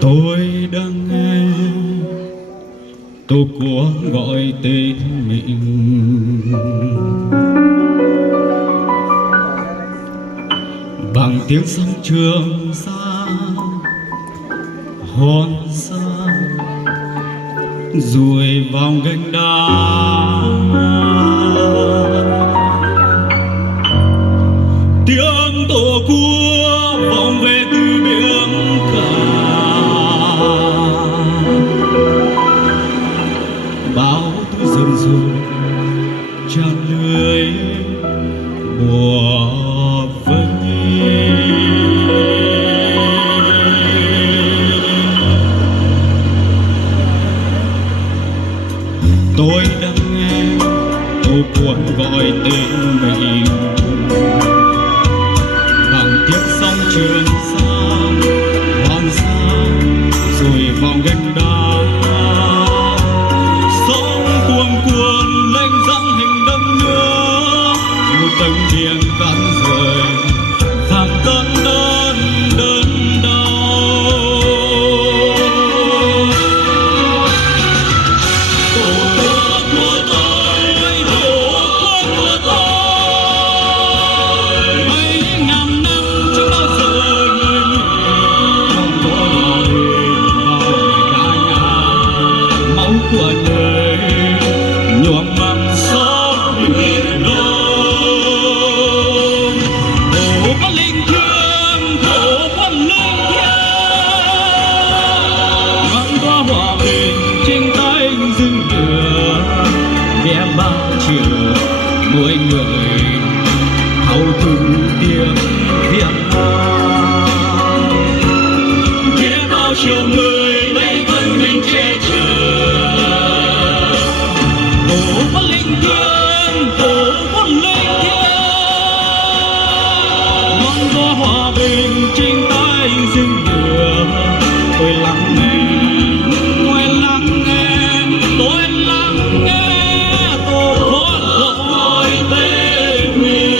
Tôi đang nghe tổ quốc gọi tên mình, bằng tiếng sóng trường xa hòn xa ruồi vào gành đá. Tiếng tổ cua vọng về từ biển cả, bão tố dần dần tràn lưới bùa vây. Tôi đang nghe tổ quốc gọi tên mình, bằng tiếng sóng trường xa hoang xa rồi vào gành đá. Sóng cuồn cuộn lên dòng hình đông nước, một tầng biển cạn rời vàng cơn đơn đau. Tổ quốc của tôi, tổ quốc của tôi, mấy ngàn năm chưa bao giờ ngơi nghỉ. Không có hòa bình vào ngày đá nhà, máu của đời nhuộm bằng sóng biển đông. Tổ quốc linh thiêng, tổ quốc linh thiêng, ngọn đóa hòa bình trên tay rừng lửa, mẹ bao chiều mỗi người hậu thùng tiếng Việt Nam. Biết bao chiều người lấy thân mình che chở. Tổ quốc linh thiêng, tổ quốc linh thiêng, ngọn đóa hòa bình trên tay rừng lửa. Tôi lắng nghe, tôi lắng nghe, tôi lắng nghe tổ quốc gọi tên mình.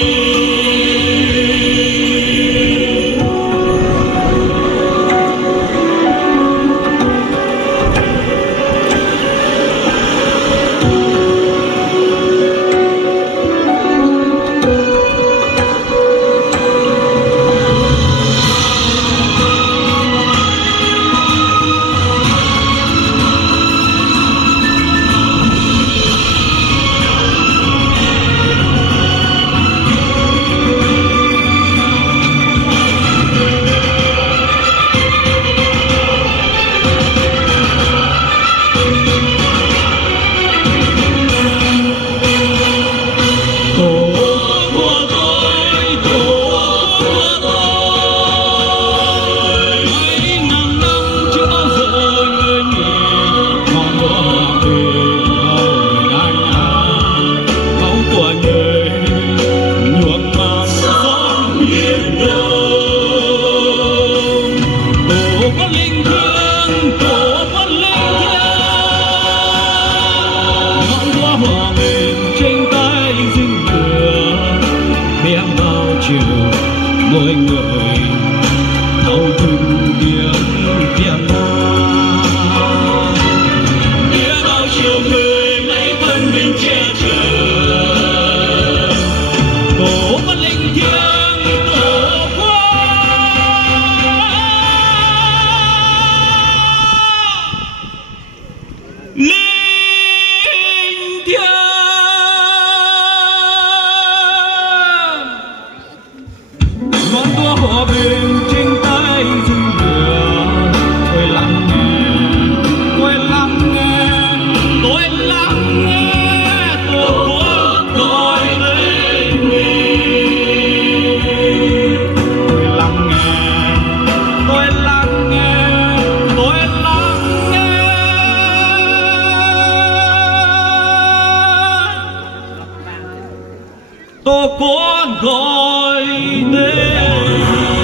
Mỗi người thâu thùng tiếng Việt Nam. Biết bao chiều người lấy thân mình che chở. Tổ quốc linh thiêng, tổ quốc linh thiêng. Ngọn đuốc hòa bình trên tay rừng lửa. Tôi lắng nghe, tôi lắng nghe, tôi lắng nghe tổ quốc gọi tên mình. Tôi lắng nghe, tôi lắng nghe, tôi lắng nghe tổ quốc gọi tên.